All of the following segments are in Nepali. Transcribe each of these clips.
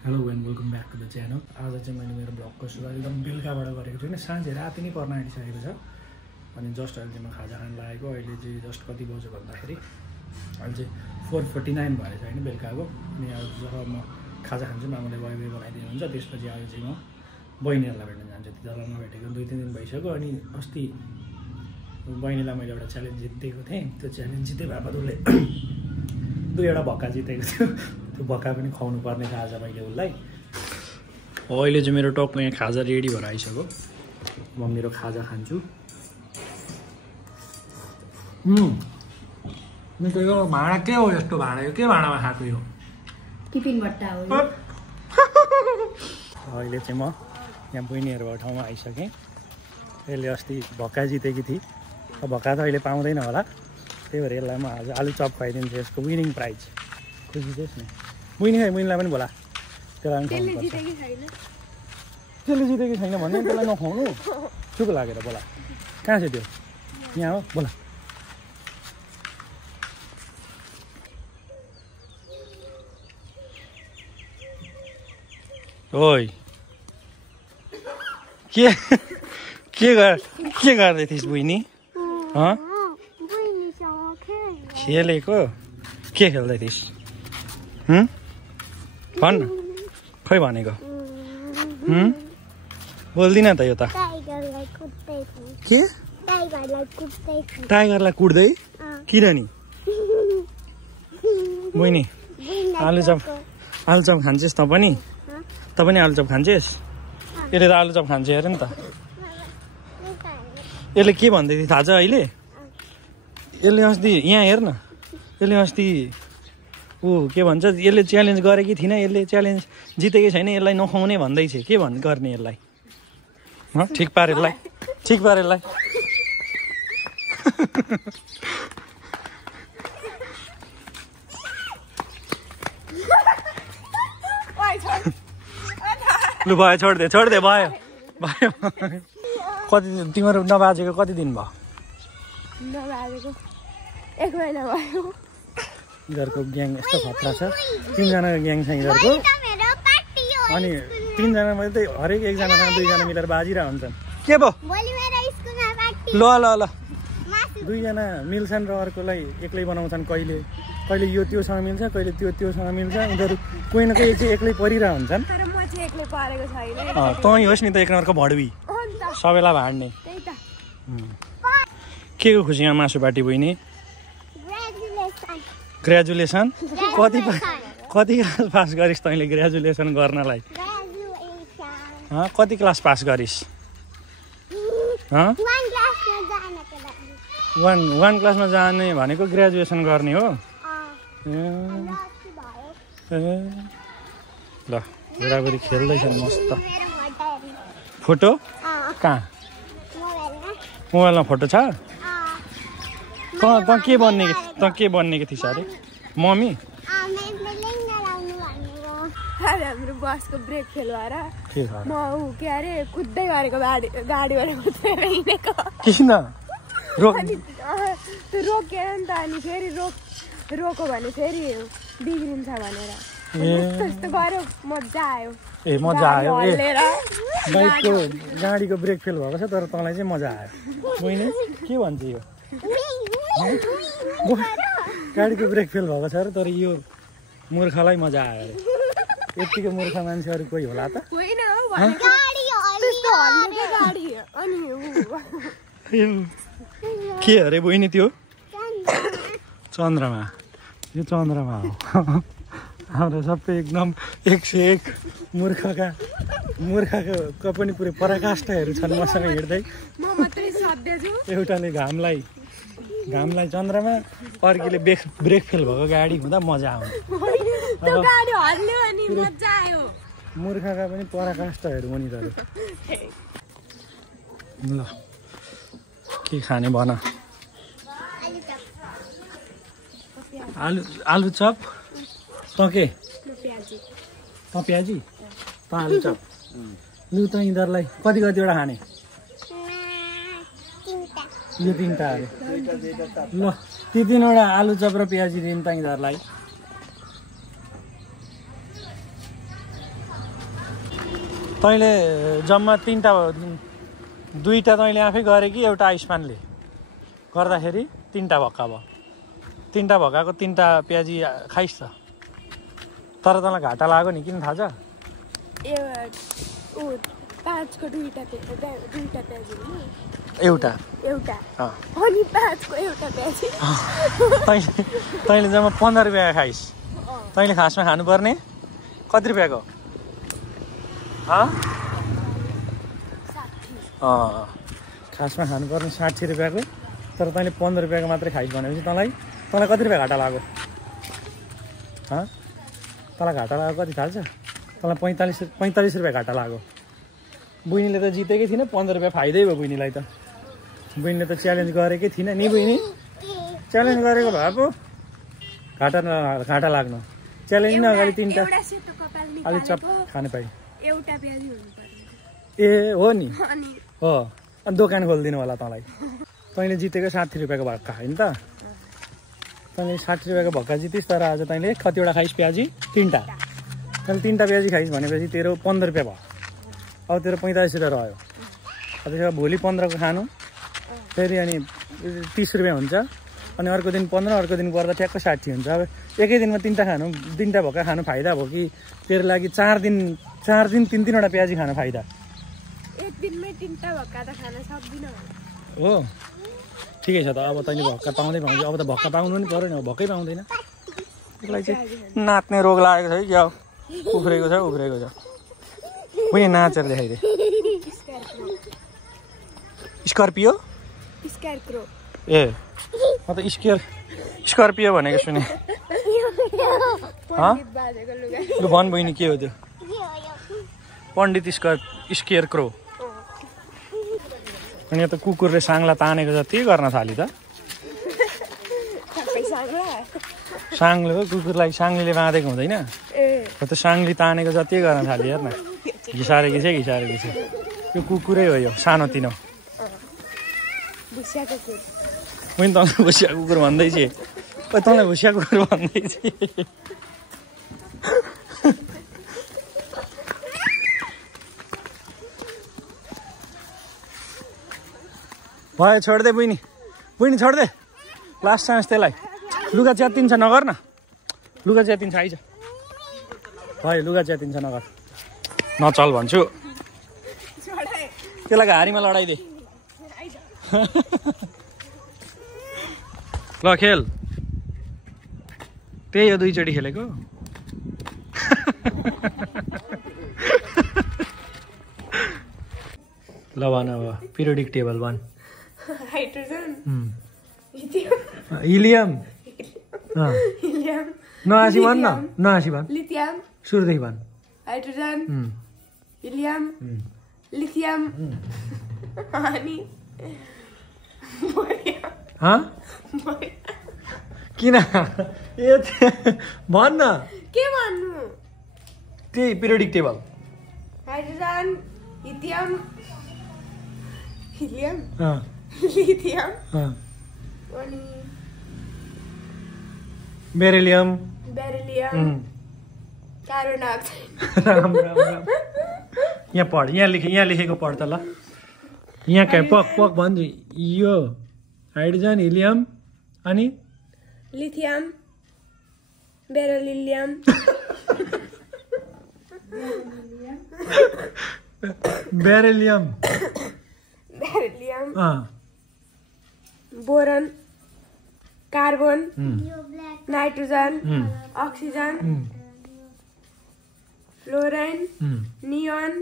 Hello and welcome back to the channel. आज चाहिँ मैले मेरो ब्लगको सुरुवात एकदम बेलुकाबाट गरेको छु। साँझ राति नै पर्न आँटिसकेको छ अनि जस्ट अहिले चाहिँ म खाजा खान लागेको। अहिले चाहिँ जस्ट कति बज्यो भन्दाखेरि अहिले चाहिँ 4:49 भएछ होइन बेलुकाको। अनि अब जब म खाजा खान्छु मामाले बाई बनाइदिनुहुन्छ। त्यसपछि अहिले चाहिँ म बहिनीहरूलाई भेट्न जान्छु। तिनीहरूलाई नभेटेको 2-3 दिन भइसक्यो। अनि अस्ति बहिनीलाई मैले एउटा च्यालेन्ज जितेको थिएँ। त्यो च्यालेन्ज जिते बापत उसले 2वटा भक्का जितेको थियो। त्यो भक्का पनि खुवाउनु पर्ने छ आज मैले उसलाई। अहिले चाहिँ मेरो टक्क यहाँ खाजा रेडी भएर आइसक्यो। म मेरो खाजा खान्छु। यो भाँडा के हो? यस्तो भाँडा यो के भाँडामा खाएको यो? टिफिन बट्टा हो। अहिले चाहिँ म यहाँ बहिनीहरूको ठाउँमा आइसकेँ। यसले अस्ति भक्का जितेकी थिएँ। भक्का त अहिले पाउँदैन होला, त्यही भएर यसलाई म आज आलु चप खुवाइदिन्छु। यसको विनिङ प्राइज खुसी थिएस् न। बहिनीलाई पनि बोला। त्यसलाई त्यसले जितेकी छैन भन्ने त्यसलाई नखुवाउनु। चुप लागेर बोला। कहाँ छ त्यो? यहाँ हो, बोला। ओइ के गर्दै थिइस् बहिनी? खेलेको? के खेल्दै थिइस्? भन्न खै भनेको बोल्दिन त यो त। के टाइगरलाई कुट्दै? किन नि? बहिनी आलुचप खान्छेस् त पनि? त पनि आलुचप खान्छेस्? यसले त आलुचप खान्छ हेर नि त। यसले के भन्दै थियो थाहा छ अहिले? यसले अस्ति यहाँ हेर न, यसले अस्ति के भन्छ, यसले च्यालेन्ज गरेकी थिएन, यसले च्यालेन्ज जितेकै छैन, यसलाई नखुवाउने भन्दैछ। के गर्ने यसलाई? ठिक पार यसलाई। लु भयो, छोडिदे भयो। कति तिमीहरू नबाजेको कति दिन भयो? 1 महिना भयो। यिनीहरूको ग्याङ यस्तो खतरा छ। 3जनाको ग्याङ छ यिनीहरूको। अनि 3जना मध्ये त हरेक एकजनासँग 2जना मिलेर बाजिरहेको हुन्छन्। के भयो? ल 2जना मिल्छन् र अर्कोलाई एक्लै बनाउँछन्। कहिले यो त्योसँग मिल्छ, कहिले त्योसँग मिल्छ। उनीहरू कोही न कोही चाहिँ एक्लै परिरहेको हुन्छन्। तँ होस् नि त एक नम्बरको भडवी, सबैलाई भाड्ने। के को खुसीमा मासु पार्टी बहिनी? ग्रेजुलेसन? कति क्लास पास गरिस् तैँले ग्रेजुलेसन गर्नलाई? कति क्लास पास गरिस्? 1 क्लासमा जाने भनेको ग्रेजुएसन गर्ने हो? ल बुढाबुढी खेल्दैछन् मस्त। फोटो कहाँ? मोबाइलमा फोटो छ? तँ के बन्नेको थिइस् अरे? मम्मी? हाम्रो बसको ब्रेक फेल भएर म के अरे कुद्दै गरेको गाडीबाट कुदेर हिँडेको। किन? त्यो रोकेर नि त। अनि फेरि रोको भने फेरि बिग्रिन्छ भनेर त्यस्तो गऱ्यो। मजा आयो। बाइकको गाडीको ब्रेक फेल भएको छ तर तँलाई चाहिँ मजा आयो। बहिनी के भन्छ यो? गाडीको ब्रेक फेल भएको छ र तर यो मूर्खलाई मजा आयो। यतिको मूर्ख मान्छेहरू कोही होला त? के अरे बहिनी त्यो? चन्द्रमा। यो चन्द्रमा हो। हाम्रो सबै एकदम 101 मूर्खका पनि पुरै पराकाष्ठहरू छन् मसँग हिँड्दै। एउटाले घामलाई चन्द्रमा, अर्कीले ब्रेक फेल भएको गाडी हुँदा मजा आउँछ। मूर्खका पनि पराकाष्ठहरू हो नि त। ल के खाने भन? आलु चप। तँ के? तँ प्याजी? तँ आलु चप। लु त यिनीहरूलाई कतिवटा खाने? यो 3टा अरे। ल ती 3वटा आलु चप र प्याजी दिनु त यिनीहरूलाई। तैँले जम्मा 2टा तैँले आफै गरे कि एउटा आयुष्मानले गर्दाखेरि 3टा भक्का भयो 3टा भक्काको 3टा प्याजी खाइस् त तर तँलाई घाटा लाग्यो नि किन थाहा छ 5को 2टा प्याजी एउटा अनि 5को एउटा प्याजी तैँले जम्मा 15 रुपियाँ खाइस् तैँले खासमा खानुपर्ने कति रुपियाँको खासमा खानुपर्ने 60 रुपियाँको तर तैँले 15 रुपियाँको मात्रै खाइस् भनेपछि तँलाई कति रुपियाँ घाटा लाग्यो तँलाई घाटा लाग्यो कति थाहा छ तँलाई 45 रुपियाँ घाटा लाग्यो बहिनीले त जितेकै थिएन 15 रुपियाँ फाइदै भयो बहिनीलाई त बहिनीले त च्यालेन्ज गरेकै थिएन नि बहिनी च्यालेन्ज गरेको भए पो घाटा लाग्नु च्यालेन्ज नै अगाडि 3टा अलि चप खानु पाइ एउटा प्याजी हुनुपर्ने ए हो नि हो अनि दोकान खोलिदिनु होला तँलाई तैँले जितेको 60 रुपियाँको भक्का होइन त तैँले 60 रुपियाँको भक्का जितिस् तर आज तैँले कतिवटा खाइस् प्याजी 3टा तैँले 3टा प्याजी खाइस् भनेपछि तेरो 15 रुपियाँ भयो अब तेरो 45 रुपियाँ रह्यो त्यसो भोलि 15को खानु फेरि अनि 30 रुपियाँ हुन्छ अनि अर्को दिन 15 अर्को दिन गर्दा ठ्याक्क 60 हुन्छ अब एकै दिनमा 3टा खानु 3टा भक्का खानु फाइदा भयो कि तेरो लागि 4 दिन 3-3वटा प्याजी खानु फाइदा एक दिनमै 3टा भक्का त खान सक्दिन हो ठिकै छ त अब तैँले भक्का पाउँछ अब त भक्का पाउनु नि पर्यो नि अब भक्कै पाउँदैन त्यसलाई चाहिँ नाच्ने रोग लागेको छ कि क्या उफ्रेको छ उही नाचेर देखाइदे स्कर्पियो ए म त स्कर्पियो भनेको सुने लु भन बहिनी के हो त्यो पण्डित स्केयर क्रो अनि त कुकुरले साङ्ला तानेको जति गर्न थाल्यो त साङ्ले हो कुकुरलाई साङ्लीले बाँधेको हुँदैन त साङ्ली तानेको जति गर्न थाल्यो हेर न घिसारेको छ यो कुकुरै हो यो सानो तिनो मैले तँलाई भुसिया कुकुर भन्दैछ तँलाई भुसिया कुकुर भन्दैछ भयो छोड्दे बहिनी छोड्दे लास्ट चान्स त्यसलाई लुगा च्यातिन्छ नगर न लुगा च्यातिन्छ आइज भयो लुगा च्यातिन्छ नगर नचल भन्छु त्यसलाई घारीमा लडाइदे ल खेल त्यही हो 2 चोटि खेलेको ल भन अब पिरियोडिक टेबल 1 हाइड्रोजन हिलियम नआसी भन न नआसी भन लिथियम सुरुदेखि भन हाइड्रोजन हिलियम लिथियम अनि किन ए भन न के भन्नु त्यही periodic table hydrogen lithium helium lithium अनि बेरिलियम कार्बन डाइअक्साइड राम यहाँ पढ यहाँ लेखेको पढ त ल यहाँ क्या पक भन्छु यो हाइड्रोजन हिलियम अनि lithium beryllium beryllium boron carbon nitrogen oxygen fluorine neon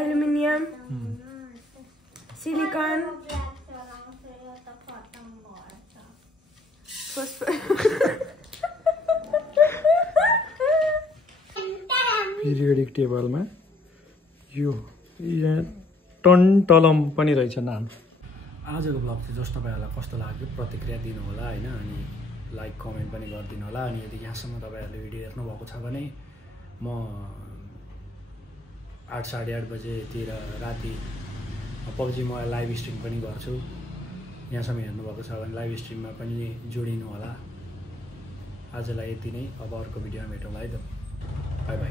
aluminium silicon periodic टेबलमा यो टनटलम पनि रहेछ नाम। आजको ब्लग चाहिँ जस्तो तपाईँहरूलाई कस्तो लाग्यो प्रतिक्रिया दिनु होला हैन, अनि लाइक कमेन्ट पनि गरिदिनु होला। अनि यदि यहाँसम्म तपाईँहरूले भिडियो हेर्नुभएको छ भने म 8 साढे 8 बजेतिर राति पब्जी मोबाइल लाइभ स्ट्रिम पनि गर्छु। यहाँसम्म हेर्नुभएको छ भने लाइभ स्ट्रिममा पनि जोडिनु होला। आजलाई यति नै, अब अर्को भिडियोमा भेटौँला है त। By by.